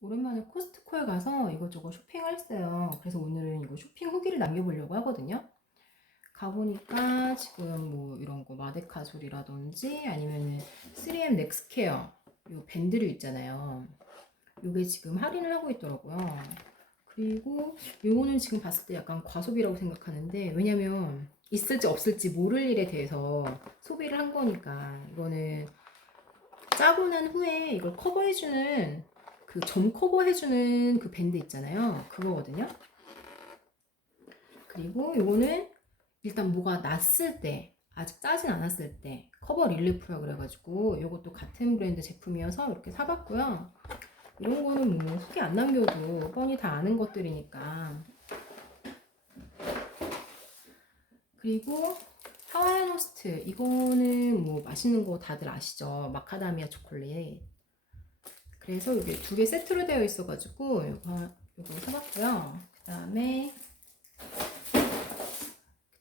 오랜만에 코스트코에 가서 이것저것 쇼핑을 했어요. 그래서 오늘은 이거 쇼핑 후기를 남겨보려고 하거든요. 가보니까 지금 뭐 이런 거 마데카솔이라든지 아니면은 3M 넥스케어 요 밴드류 있잖아요. 요게 지금 할인을 하고 있더라고요. 그리고 요거는 지금 봤을 때 약간 과소비라고 생각하는데 왜냐면 있을지 없을지 모를 일에 대해서 소비를 한 거니까 이거는 짜고 난 후에 이걸 커버해주는 그 점 커버 해주는 그 밴드 있잖아요. 그거거든요. 그리고 요거는 일단 뭐가 났을 때 아직 짜진 않았을 때 커버 릴리프라 그래가지고 요것도 같은 브랜드 제품이어서 이렇게 사봤고요. 이런 거는 뭐 후기 안 남겨도 뻔히 다 아는 것들이니까 그리고 하와이안 호스트 이거는 뭐 맛있는 거 다들 아시죠? 마카다미아 초콜릿 그래서 이게 두 개 세트로 되어 있어가지고 이거 이거 사봤고요. 그 다음에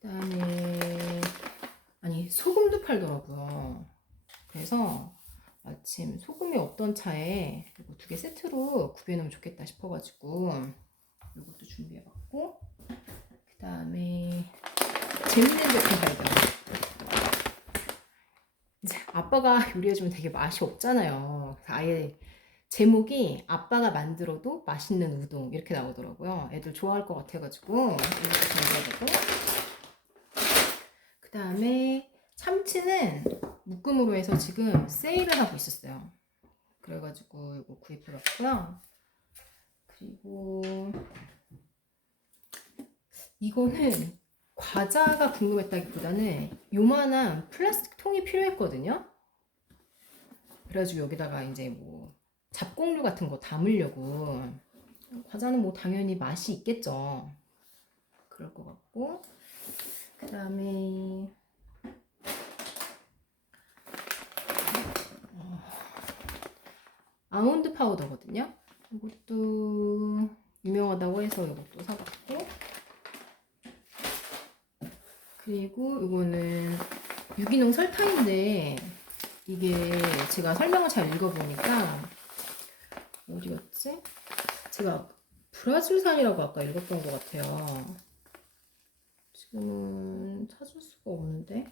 그 다음에 아니 소금도 팔더라고요. 그래서 마침 소금이 없던 차에 이거 두 개 세트로 구비해놓으면 좋겠다 싶어가지고 이것도 준비해봤고 그 다음에 재밌는 제품 발견. 이제 아빠가 요리해주면 되게 맛이 없잖아요. 아예 제목이 아빠가 만들어도 맛있는 우동 이렇게 나오더라고요. 애들 좋아할 것 같아가지고 그 다음에 참치는 묶음으로 해서 지금 세일을 하고 있었어요. 그래가지고 이거 구입해봤고요. 그리고 이거는 과자가 궁금했다기보다는 요만한 플라스틱 통이 필요했거든요. 그래가지고 여기다가 이제 뭐 잡곡류 같은 거 담으려고 과자는 뭐 당연히 맛이 있겠죠. 그럴 것 같고 그 다음에 어, 아몬드 파우더거든요. 이것도 유명하다고 해서 이것도 사봤고 그리고 이거는 유기농 설탕인데 이게 제가 설명을 잘 읽어보니까 어디였지? 제가 브라질산이라고 아까 읽었던 것 같아요. 지금은 찾을 수가 없는데.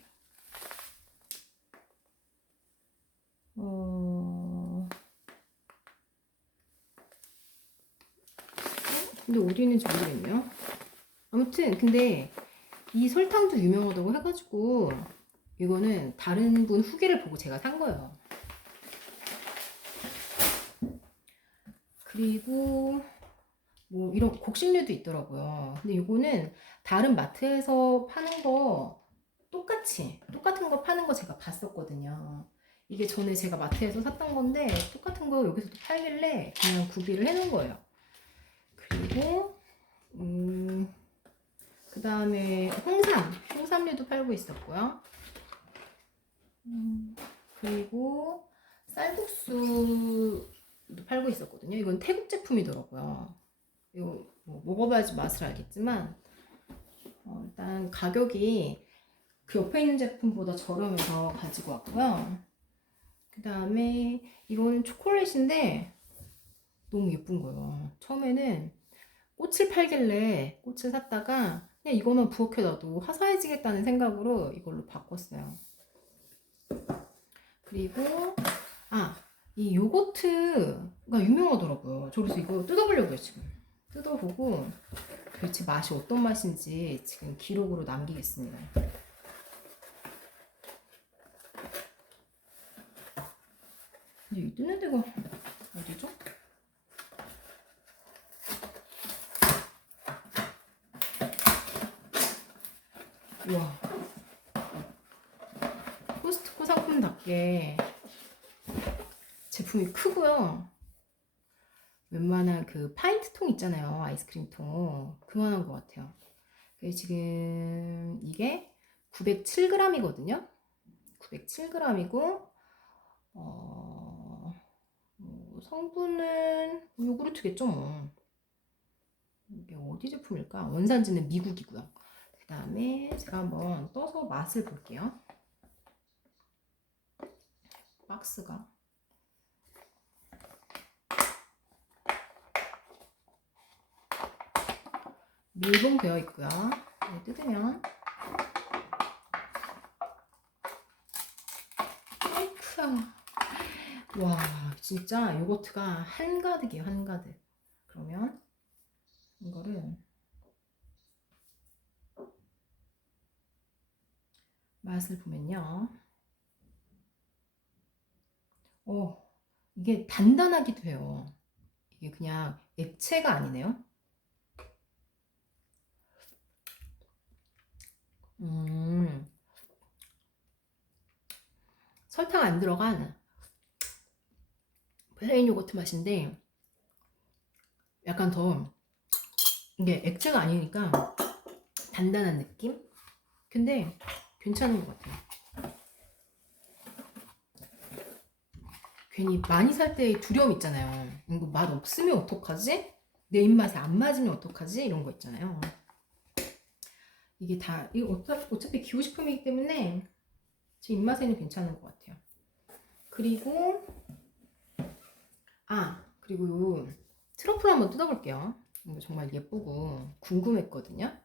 어... 근데 어디 있는지 모르겠네요. 아무튼 근데 이 설탕도 유명하다고 해가지고 이거는 다른 분 후기를 보고 제가 산 거예요. 그리고 뭐 이런 곡식류도 있더라고요. 근데 이거는 다른 마트에서 파는 거 똑같이 똑같은 거 파는 거 제가 봤었거든요. 이게 전에 제가 마트에서 샀던 건데 똑같은 거 여기서도 팔길래 그냥 구비를 해놓은 거예요. 그리고 음, 그 다음에 홍삼, 홍삼류도 팔고 있었고요. 음, 그리고 쌀국수도 팔고 있었거든요. 이건 태국 제품이더라고요. 이거 뭐 먹어봐야지 맛을 알겠지만 어, 일단 가격이 그 옆에 있는 제품보다 저렴해서 가지고 왔고요. 그 다음에 이거는 초콜릿인데 너무 예쁜 거예요. 처음에는 꽃을 팔길래 꽃을 샀다가 그냥 이거만 부엌에놔도 화사해지겠다는 생각으로 이걸로 바꿨어요. 그리고 아, 이 요거트가 유명하더라고요. 저 그래서 이거 뜯어보려고요, 지금. 뜯어보고 도대체 맛이 어떤 맛인지 지금 기록으로 남기겠습니다. 근데 이 뜨는 데가 어디죠? 우와. 코스트코 상품답게 제품이 크고요. 웬만한 그 파인트 통 있잖아요. 아이스크림 통. 그만한 것 같아요. 지금 이게 907g이거든요. 907g이고, 어, 뭐 성분은 요구르트겠죠, 뭐. 이게 어디 제품일까? 원산지는 미국이고요. 그 다음에 제가 한번 떠서 맛을 볼게요. 박스가. 밀봉 되어 있고요. 네, 뜯으면. 와 진짜 요거트가 한가득이에요 한가득. 그러면 이거를 맛을 보면요. 오, 이게 단단하기도 해요. 이게 그냥 액체가 아니네요. 음, 설탕 안 들어간 플레인 요거트 맛인데 약간 더 이게 액체가 아니니까 단단한 느낌? 근데 괜찮은 것 같아요. 괜히 많이 살때 두려움 있잖아요. 이거 맛 없으면 어떡하지? 내 입맛에 안 맞으면 어떡하지? 이런 거 있잖아요. 이게 다, 이거 어차피, 어차피 기호식품이기 때문에 제 입맛에는 괜찮은 것 같아요. 그리고, 아, 그리고 요 트러플 한번 뜯어볼게요. 정말 예쁘고 궁금했거든요.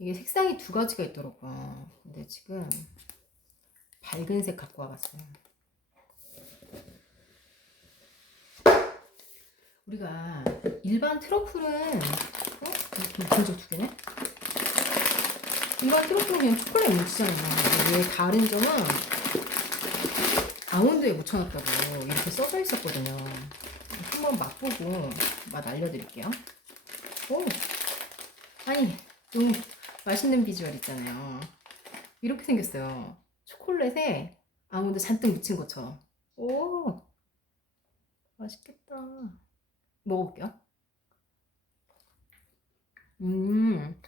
이게 색상이 두 가지가 있더라고요. 근데 지금 밝은 색 갖고 와봤어요. 우리가 일반 트러플은 어? 진짜 두 개네? 일반 트러플은 그냥 초콜릿 뭉치잖아요. 왜 다른 점은 아몬드에 묻혀놨다고 이렇게 써져 있었거든요. 한번 맛보고 맛 알려드릴게요. 오! 아니, 너무 맛있는 비주얼 있잖아요. 이렇게 생겼어요. 초콜릿에 아몬드 잔뜩 묻힌 것처럼. 오! 맛있겠다. 먹어볼게요. 음.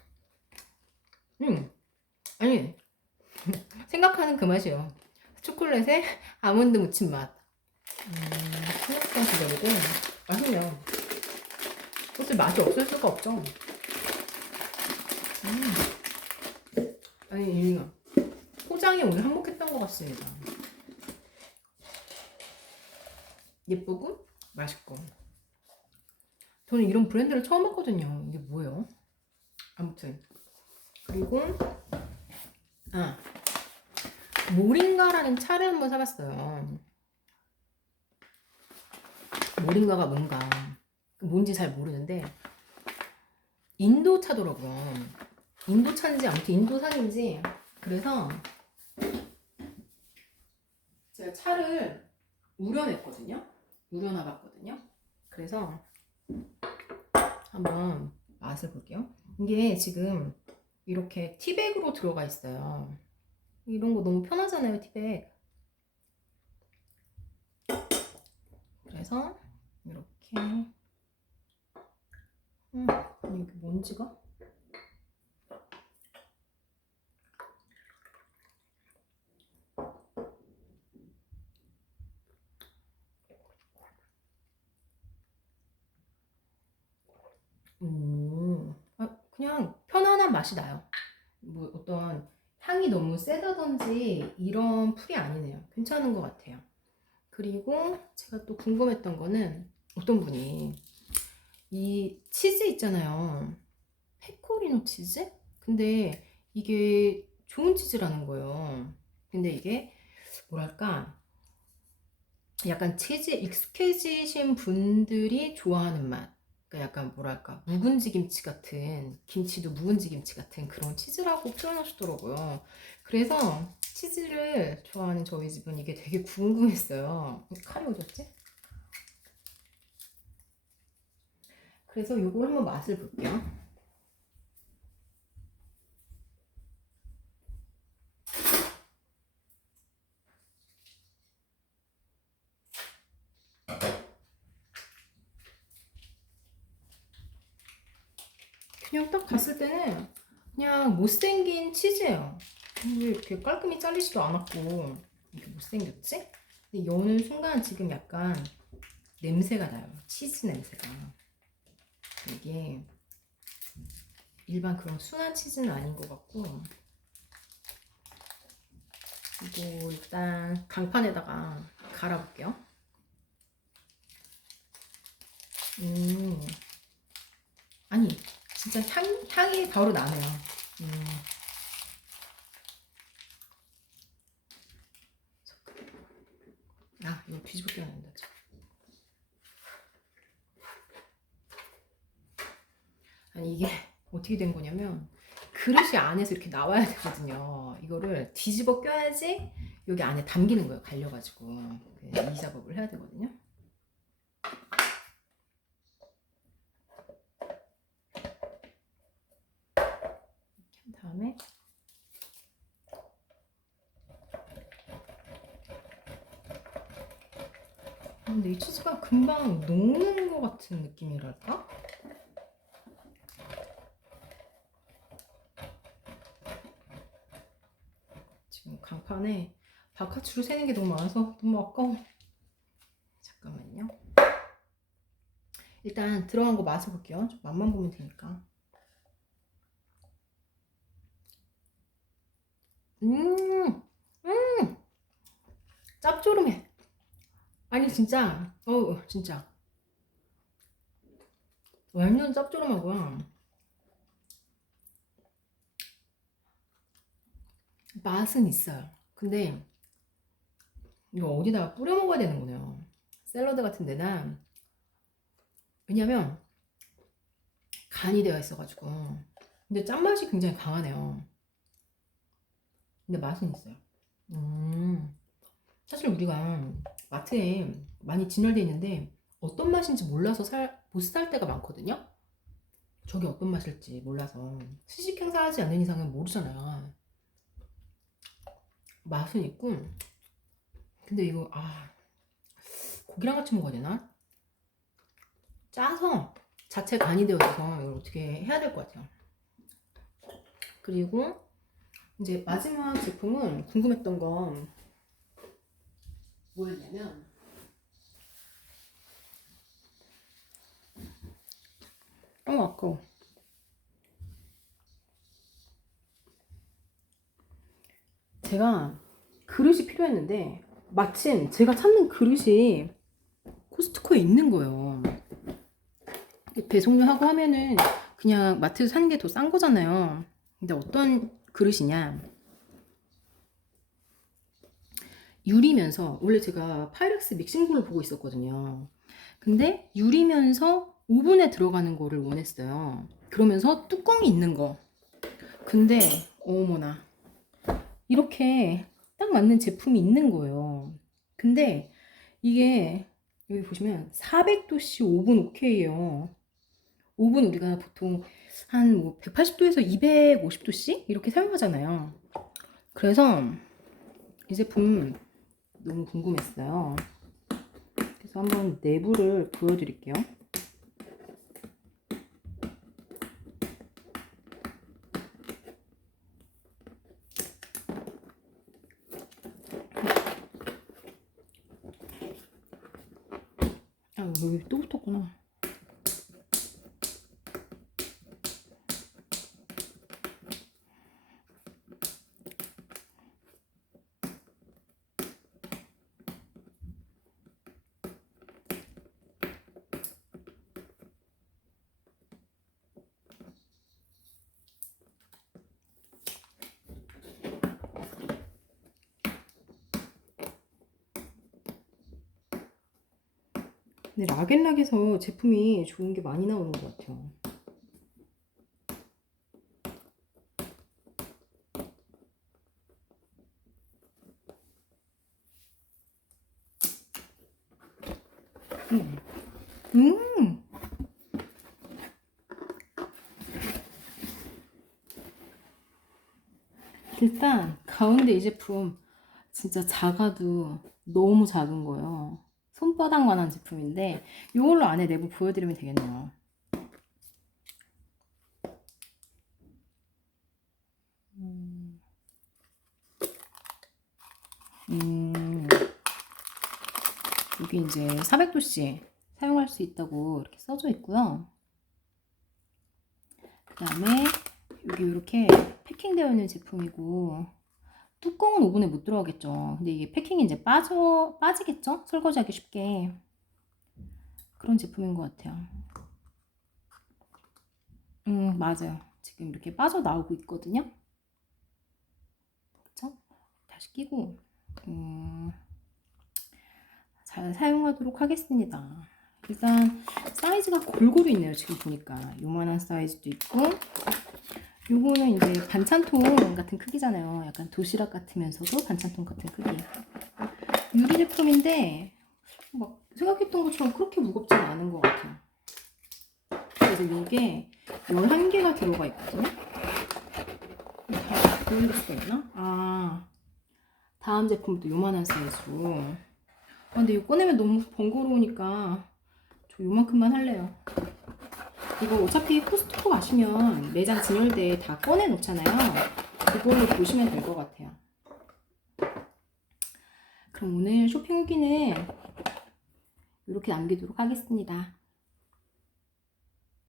음. 아니, 생각하는 그 맛이요. 초콜릿에 아몬드 묻힌 맛. 음, 생각보다 기다리고 맛있네요. 사실 맛이 없을 수가 없죠. 음. 아니, 유인아. 포장이 오늘 한몫했던 것 같습니다. 예쁘고 맛있고. 저는 이런 브랜드를 처음 봤거든요. 이게 뭐예요? 아무튼. 그리고, 아, 모링가라는 차를 한번 사봤어요. 모링가가 뭔가, 뭔지 잘 모르는데, 인도 차더라고요. 인도 차인지 아무튼 인도산인지 그래서 제가 차를 우려냈거든요. 우려놔봤거든요. 그래서 한번 맛을 볼게요. 이게 지금 이렇게 티백으로 들어가 있어요. 이런 거 너무 편하잖아요, 티백. 그래서 이렇게 음, 여기 먼지가? 음, 아, 그냥 편안한 맛이 나요. 뭐 어떤 향이 너무 세다든지 이런 풀이 아니네요. 괜찮은 것 같아요. 그리고 제가 또 궁금했던 거는 어떤 분이 이 치즈 있잖아요. 페코리노 치즈? 근데 이게 좋은 치즈라는 거예요. 근데 이게 뭐랄까 약간 치즈 익숙해지신 분들이 좋아하는 맛. 그러니까 약간 뭐랄까 묵은지 김치 같은 김치도 묵은지 김치 같은 그런 치즈라고 표현하시더라고요. 그래서 치즈를 좋아하는 저희 집은 이게 되게 궁금했어요. 칼이 어졌지? 그래서 이걸 한번 맛을 볼게요. 그냥 딱 봤을 때는 그냥 못생긴 치즈예요. 근데 이렇게 깔끔히 잘리지도 않았고 이렇게 못생겼지? 근데 여는 순간 지금 약간 냄새가 나요. 치즈 냄새가. 이게 일반 그런 순한 치즈는 아닌 것 같고 이거 일단 강판에다가 갈아볼게요. 음. 진짜 향, 향이 바로 나네요. 음. 아, 이거 뒤집어 껴야 된다. 참. 아니, 이게 어떻게 된 거냐면, 그릇이 안에서 이렇게 나와야 되거든요. 이거를 뒤집어 껴야지 여기 안에 담기는 거예요. 갈려가지고. 이 작업을 해야 되거든요. 이렇게 한 다음에 아, 근데 이 치즈가 금방 녹는 것 같은 느낌이랄까? 지금 강판에 바카추를 새는 게 너무 많아서 너무 아까워. 잠깐만요. 일단 들어간 거 맛을 볼게요. 좀 맛만 보면 되니까. 음, 음, 짭조름해. 아니 진짜, 어 진짜 완전 짭조름하고요. 맛은 있어요. 근데 이거 어디다가 뿌려 먹어야 되는 거네요. 샐러드 같은 데나 왜냐면 간이 되어 있어가지고 근데 짠맛이 굉장히 강하네요. 근데 맛은 있어요. 음, 사실 우리가 마트에 많이 진열돼 있는데 어떤 맛인지 몰라서 살, 못 살 때가 많거든요. 저게 어떤 맛일지 몰라서 시식 행사하지 않는 이상은 모르잖아요. 맛은 있고 근데 이거 아 고기랑 같이 먹어야 되나? 짜서 자체 간이 되어 있어서 이걸 어떻게 해야 될 것 같아요. 그리고 이제 마지막 제품은 궁금했던 건 뭐였냐면 어 아까워 제가 그릇이 필요했는데 마침 제가 찾는 그릇이 코스트코에 있는 거예요. 배송료 하고 하면은 그냥 마트에서 사는 게 더 싼 거잖아요. 근데 어떤 그릇이냐 유리면서 원래 제가 파이렉스 믹싱볼을 보고 있었거든요. 근데 유리면서 오븐에 들어가는 거를 원했어요. 그러면서 뚜껑이 있는 거. 근데 어머나 이렇게 딱 맞는 제품이 있는 거예요. 근데 이게 여기 보시면 400도씨 오븐 오케이예요. 오븐 우리가 보통 한 뭐 180도에서 250도씨 이렇게 사용하잖아요. 그래서 이 제품 너무 궁금했어요. 그래서 한번 내부를 보여드릴게요. 아, 여기 또 붙었구나. 근데 락앤락에서 제품이 좋은 게 많이 나오는 것 같아요. 음. 음. 일단 가운데 이 제품 진짜 작아도 너무 작은 거예요. 손바닥만한 제품인데 이걸로 안에 내부 보여드리면 되겠네요. 음, 음, 여기 이제 400도씨 사용할 수 있다고 이렇게 써져 있고요. 그 다음에 여기 이렇게 패킹되어 있는 제품이고 뚜껑은 오븐에 못 들어가겠죠. 근데 이게 패킹이 이제 빠져, 빠지겠죠? 설거지하기 쉽게. 그런 제품인 것 같아요. 음, 맞아요. 지금 이렇게 빠져나오고 있거든요. 그쵸? 다시 끼고, 음, 잘 사용하도록 하겠습니다. 일단, 사이즈가 골고루 있네요. 지금 보니까. 요만한 사이즈도 있고, 요거는 이제 반찬통 같은 크기잖아요. 약간 도시락 같으면서도 반찬통 같은 크기. 유리 제품인데 막 생각했던 것처럼 그렇게 무겁지는 않은 것 같아요. 그래서 요게 11개가 들어가 있거든요. 다 보여줄 수가 있나? 아, 다음 제품도 요만한 사이즈로. 아, 근데 이거 꺼내면 너무 번거로우니까 저 요만큼만 할래요. 이거 어차피 코스트코 가시면 매장 진열대에 다 꺼내 놓잖아요. 그걸로 보시면 될 것 같아요. 그럼 오늘 쇼핑 후기는 이렇게 남기도록 하겠습니다.